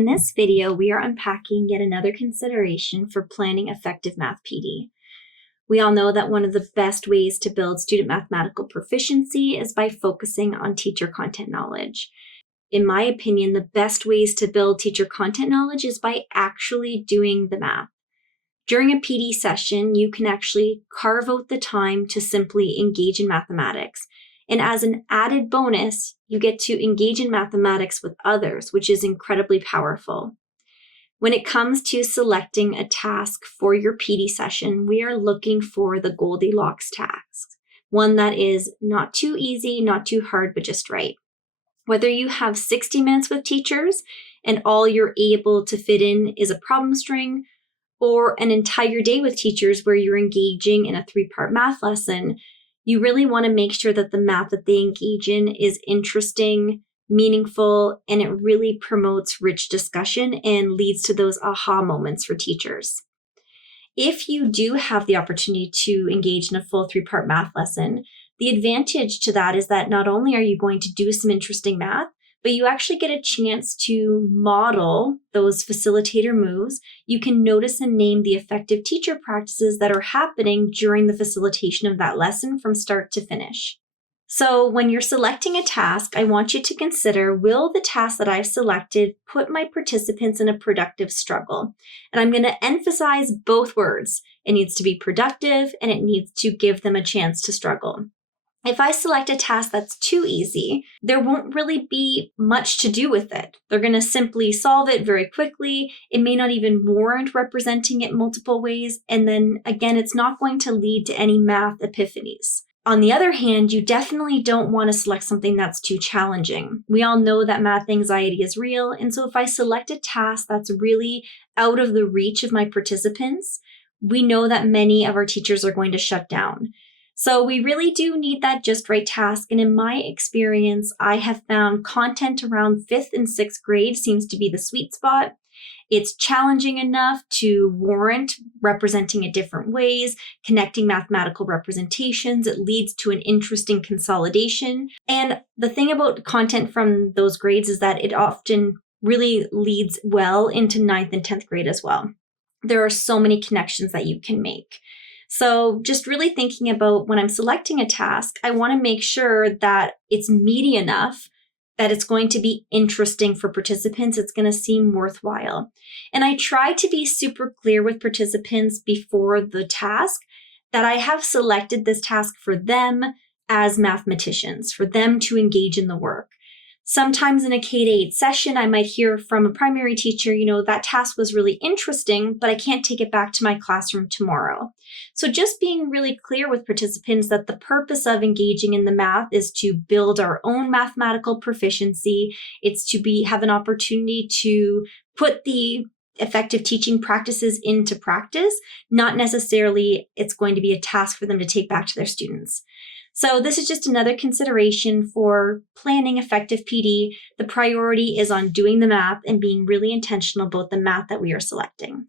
In this video, we are unpacking yet another consideration for planning effective math PD. We all know that one of the best ways to build student mathematical proficiency is by focusing on teacher content knowledge. In my opinion, the best ways to build teacher content knowledge is by actually doing the math. During a PD session, you can actually carve out the time to simply engage in mathematics. And as an added bonus, you get to engage in mathematics with others, which is incredibly powerful. When it comes to selecting a task for your PD session, we are looking for the Goldilocks task, one that is not too easy, not too hard, but just right. Whether you have 60 minutes with teachers and all you're able to fit in is a problem string, or an entire day with teachers where you're engaging in a 3-part math lesson, you really want to make sure that the math that they engage in is interesting, meaningful, and it really promotes rich discussion and leads to those aha moments for teachers. If you do have the opportunity to engage in a full 3-part math lesson, the advantage to that is that not only are you going to do some interesting math, but you actually get a chance to model those facilitator moves. You can notice and name the effective teacher practices that are happening during the facilitation of that lesson from start to finish. So when you're selecting a task, I want you to consider, will the task that I've selected put my participants in a productive struggle? And I'm going to emphasize both words. It needs to be productive and it needs to give them a chance to struggle. If I select a task that's too easy, there won't really be much to do with it. They're going to simply solve it very quickly. It may not even warrant representing it multiple ways. And then again, it's not going to lead to any math epiphanies. On the other hand, you definitely don't want to select something that's too challenging. We all know that math anxiety is real. And so if I select a task that's really out of the reach of my participants, we know that many of our teachers are going to shut down. So we really do need that just right task. And in my experience, I have found content around 5th and 6th grade seems to be the sweet spot. It's challenging enough to warrant representing it different ways, connecting mathematical representations. It leads to an interesting consolidation. And the thing about content from those grades is that it often really leads well into 9th and 10th grade as well. There are so many connections that you can make. So just really thinking about when I'm selecting a task, I want to make sure that it's meaty enough that it's going to be interesting for participants. It's going to seem worthwhile. And I try to be super clear with participants before the task that I have selected this task for them as mathematicians, for them to engage in the work. Sometimes in a K-8 session, I might hear from a primary teacher, that task was really interesting, but I can't take it back to my classroom tomorrow. So just being really clear with participants that the purpose of engaging in the math is to build our own mathematical proficiency. It's to have an opportunity to put the effective teaching practices into practice, not necessarily it's going to be a task for them to take back to their students. So this is just another consideration for planning effective PD. The priority is on doing the math and being really intentional about the math that we are selecting.